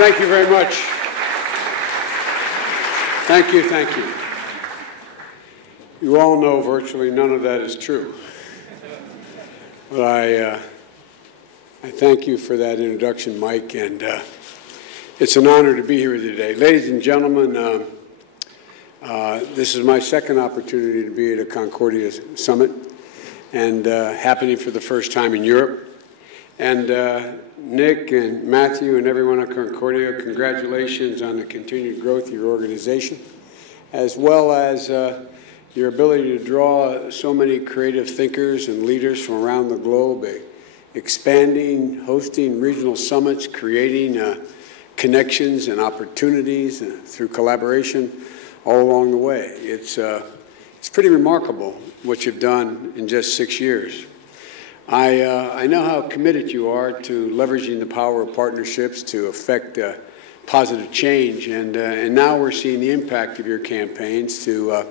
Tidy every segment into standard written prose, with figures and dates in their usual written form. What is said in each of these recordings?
Thank you very much. Thank you, thank you. You all know virtually none of that is true. But I thank you for that introduction, Mike, and it's an honor to be here with you today. Ladies and gentlemen, this is my second opportunity to be at a Concordia summit, and happening for the first time in Europe. And Nick and Matthew and everyone at Concordia, congratulations on the continued growth of your organization, as well as your ability to draw so many creative thinkers and leaders from around the globe, expanding, hosting regional summits, creating connections and opportunities through collaboration all along the way. It's pretty remarkable what you've done in just 6 years. I know how committed you are to leveraging the power of partnerships to affect positive change, and now we're seeing the impact of your campaigns to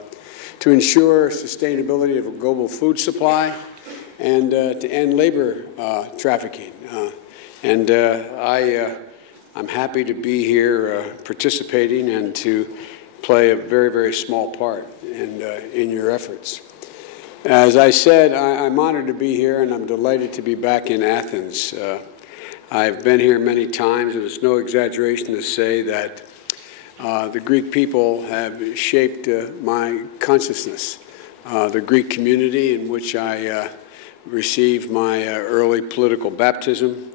ensure sustainability of a global food supply and to end labor trafficking. I'm happy to be here participating and to play a very, very small part in your efforts. As I said, I'm honored to be here, and I'm delighted to be back in Athens. I've been here many times, and it's no exaggeration to say that the Greek people have shaped my consciousness. The Greek community in which I received my early political baptism,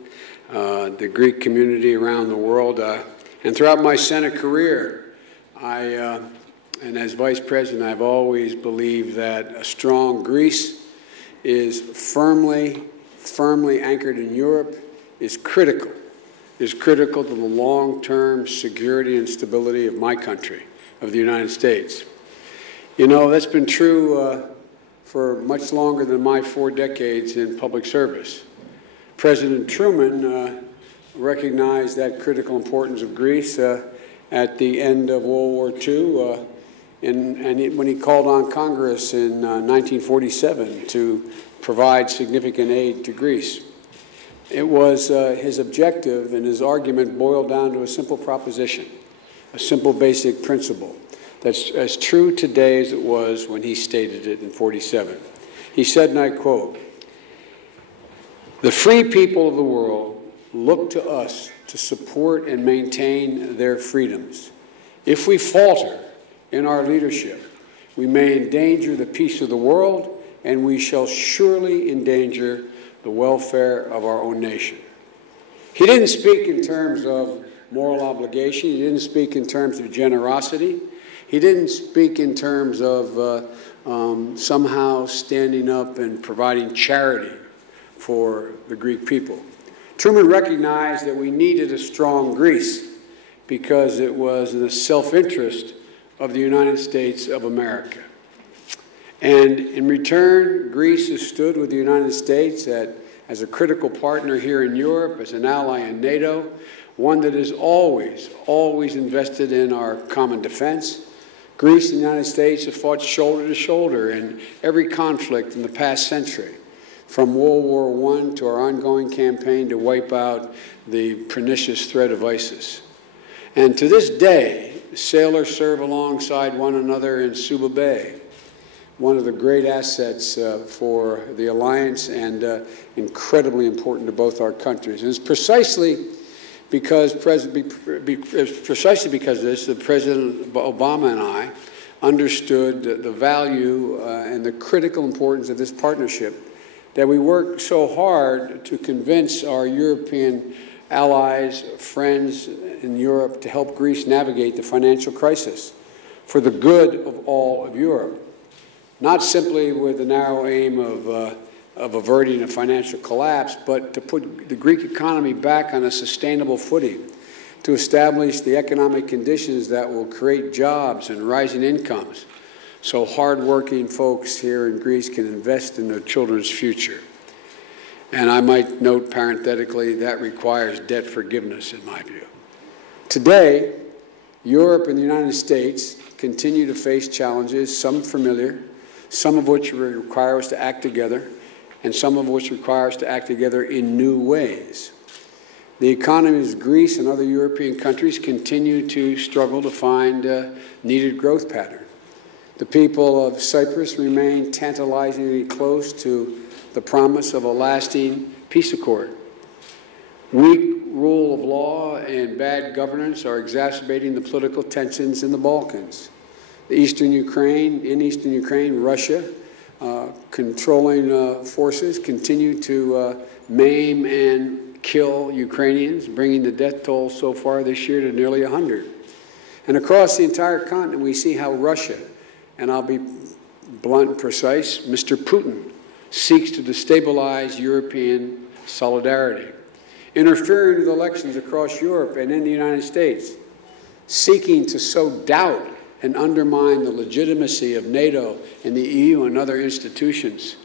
the Greek community around the world, and throughout my Senate career, and as Vice President, I've always believed that a strong Greece is firmly anchored in Europe, is critical to the long-term security and stability of my country, of the United States. You know, that's been true for much longer than my 4 decades in public service. President Truman recognized that critical importance of Greece at the end of World War II, when he called on Congress in 1947 to provide significant aid to Greece. It was his objective, and his argument boiled down to a simple proposition, a simple basic principle that's as true today as it was when he stated it in 47. He said, and I quote, "The free people of the world look to us to support and maintain their freedoms. If we falter in our leadership, we may endanger the peace of the world, and we shall surely endanger the welfare of our own nation." He didn't speak in terms of moral obligation. He didn't speak in terms of generosity. He didn't speak in terms of somehow standing up and providing charity for the Greek people. Truman recognized that we needed a strong Greece because it was in the self-interest of the United States of America. And in return, Greece has stood with the United States as a critical partner here in Europe, as an ally in NATO, one that is always invested in our common defense. Greece and the United States have fought shoulder to shoulder in every conflict in the past century, from World War I to our ongoing campaign to wipe out the pernicious threat of ISIS. And to this day, sailors serve alongside one another in Suba Bay, one of the great assets for the alliance and incredibly important to both our countries. And it's precisely because of this that President Obama and I understood the value and the critical importance of this partnership, that we worked so hard to convince our European allies, friends in Europe, to help Greece navigate the financial crisis for the good of all of Europe, not simply with the narrow aim of averting a financial collapse, but to put the Greek economy back on a sustainable footing, to establish the economic conditions that will create jobs and rising incomes so hardworking folks here in Greece can invest in their children's future. And I might note parenthetically, that requires debt forgiveness in my view. Today, Europe and the United States continue to face challenges, some familiar, some of which require us to act together, and some of which require us to act together in new ways. The economies of Greece and other European countries continue to struggle to find a needed growth pattern. The people of Cyprus remain tantalizingly close to the promise of a lasting peace accord. Weak rule of law and bad governance are exacerbating the political tensions in the Balkans. In eastern Ukraine, Russia, controlling forces continue to maim and kill Ukrainians, bringing the death toll so far this year to nearly 100. And across the entire continent, we see how Russia, and I'll be blunt and precise, Mr. Putin, seeks to destabilize European solidarity, interfering with elections across Europe and in the United States, seeking to sow doubt and undermine the legitimacy of NATO and the EU and other institutions,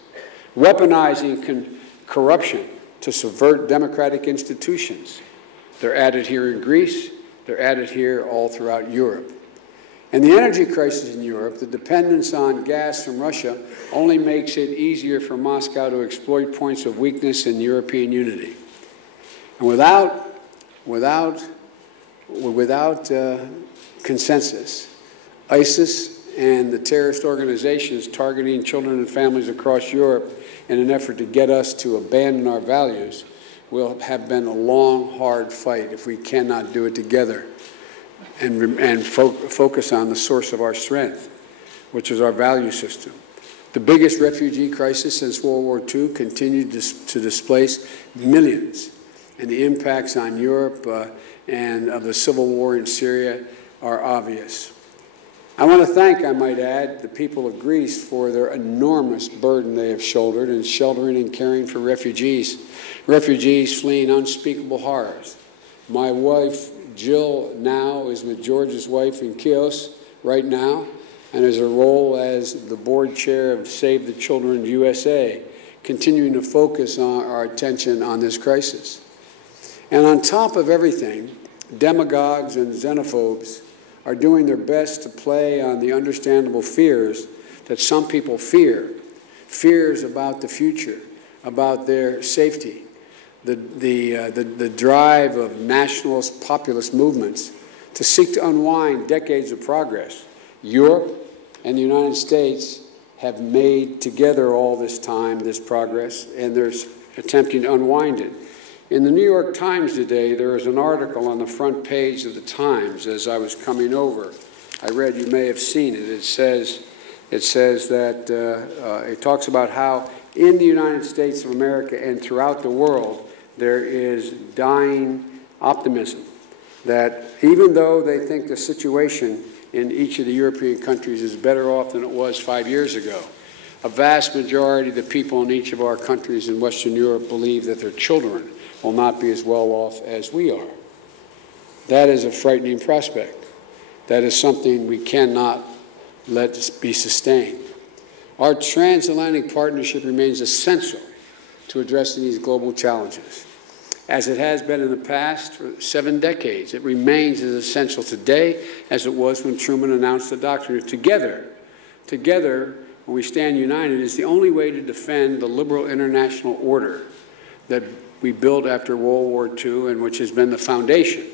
weaponizing corruption to subvert democratic institutions. They're at it here in Greece, they're at it here all throughout Europe. And the energy crisis in Europe, the dependence on gas from Russia, only makes it easier for Moscow to exploit points of weakness in European unity. And without consensus, ISIS and the terrorist organizations targeting children and families across Europe in an effort to get us to abandon our values will have been a long, hard fight if we cannot do it together and focus on the source of our strength, which is our value system. The biggest refugee crisis since World War II continued to displace millions, and the impacts on Europe and of the civil war in Syria are obvious. I want to thank, I might add, the people of Greece for their enormous burden they have shouldered in sheltering and caring for refugees fleeing unspeakable horrors. My wife, Jill, now is with George's wife in Chios right now, and has a role as the board chair of Save the Children USA, continuing to focus on our attention on this crisis. And on top of everything, demagogues and xenophobes are doing their best to play on the understandable fears that some people fear, fears about the future, about their safety, the drive of nationalist populist movements to seek to unwind decades of progress. Europe and the United States have made together all this time, this progress, and they're attempting to unwind it. In the New York Times today, there is an article on the front page of the Times as I was coming over. I read, you may have seen it. It says that it talks about how in the United States of America and throughout the world, there is dying optimism that even though they think the situation in each of the European countries is better off than it was 5 years ago, a vast majority of the people in each of our countries in Western Europe believe that their children will not be as well off as we are. That is a frightening prospect. That is something we cannot let be sustained. Our transatlantic partnership remains essential to addressing these global challenges. As it has been in the past for 7 decades, it remains as essential today as it was when Truman announced the doctrine. Together, when we stand united, is the only way to defend the liberal international order that we built after World War II and which has been the foundation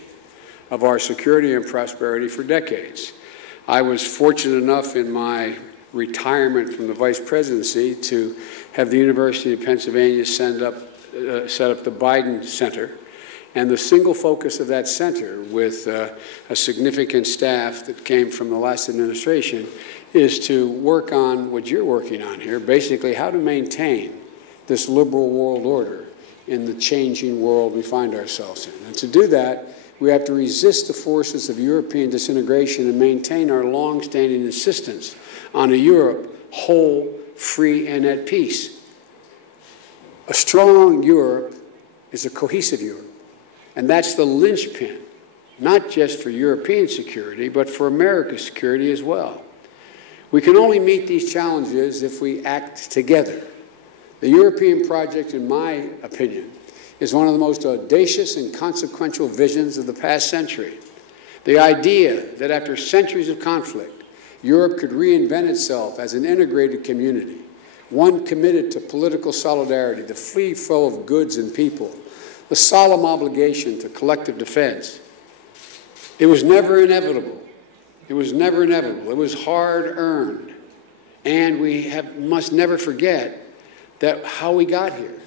of our security and prosperity for decades. I was fortunate enough in my retirement from the vice presidency to have the University of Pennsylvania set up the Biden Center. And the single focus of that center, with a significant staff that came from the last administration, is to work on what you're working on here, basically how to maintain this liberal world order in the changing world we find ourselves in. And to do that, we have to resist the forces of European disintegration and maintain our long-standing insistence on a Europe whole, free, and at peace. A strong Europe is a cohesive Europe, and that's the linchpin, not just for European security, but for America's security as well. We can only meet these challenges if we act together. The European project, in my opinion, is one of the most audacious and consequential visions of the past century. The idea that after centuries of conflict, Europe could reinvent itself as an integrated community, one committed to political solidarity, the free flow of goods and people, the solemn obligation to collective defense. It was never inevitable. It was never inevitable. It was hard-earned. And we must never forget that how we got here.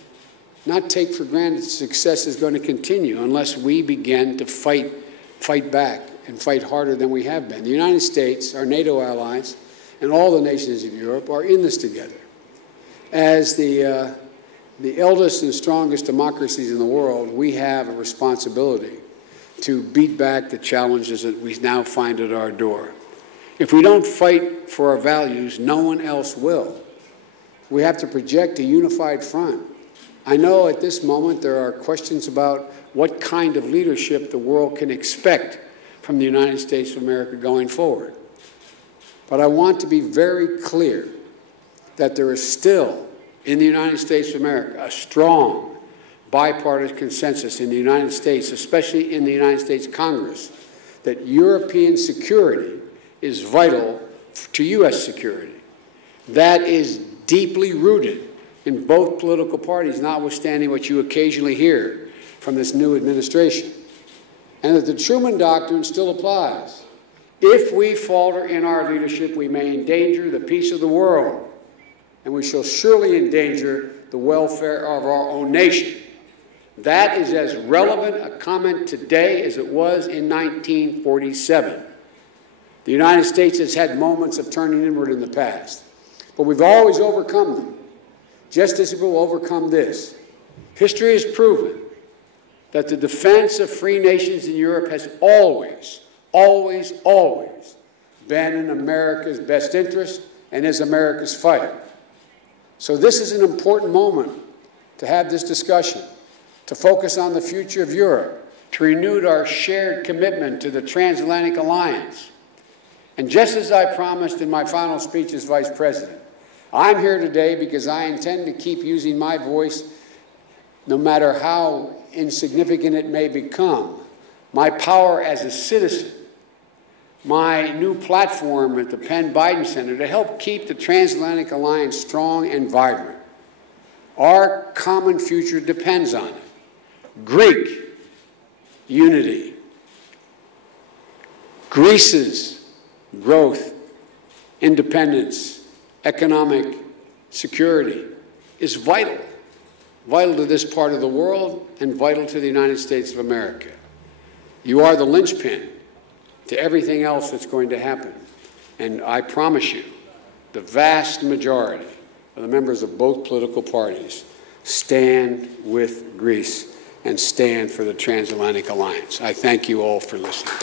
Not take for granted success is going to continue unless we begin to fight back and fight harder than we have been. The United States, our NATO allies, and all the nations of Europe are in this together. As the eldest and strongest democracies in the world, we have a responsibility to beat back the challenges that we now find at our door. If we don't fight for our values, no one else will. We have to project a unified front. I know at this moment there are questions about what kind of leadership the world can expect from the United States of America going forward. But I want to be very clear that there is still, in the United States of America, a strong bipartisan consensus in the United States, especially in the United States Congress, that European security is vital to U.S. security. That is deeply rooted in both political parties, notwithstanding what you occasionally hear from this new administration. And that the Truman Doctrine still applies. If we falter in our leadership, we may endanger the peace of the world, and we shall surely endanger the welfare of our own nation. That is as relevant a comment today as it was in 1947. The United States has had moments of turning inward in the past, but we've always overcome them, just as we will overcome this. History has proven that the defense of free nations in Europe has always, always, always been in America's best interest and is America's fight. So this is an important moment to have this discussion, to focus on the future of Europe, to renew our shared commitment to the transatlantic alliance. And just as I promised in my final speech as Vice President, I'm here today because I intend to keep using my voice no matter how insignificant it may become. My power as a citizen, my new platform at the Penn Biden Center to help keep the transatlantic alliance strong and vibrant. Our common future depends on it. Greek unity, Greece's growth, independence, economic security is vital to this part of the world and vital to the United States of America. You are the linchpin to everything else that's going to happen. And I promise you, the vast majority of the members of both political parties stand with Greece and stand for the transatlantic alliance. I thank you all for listening.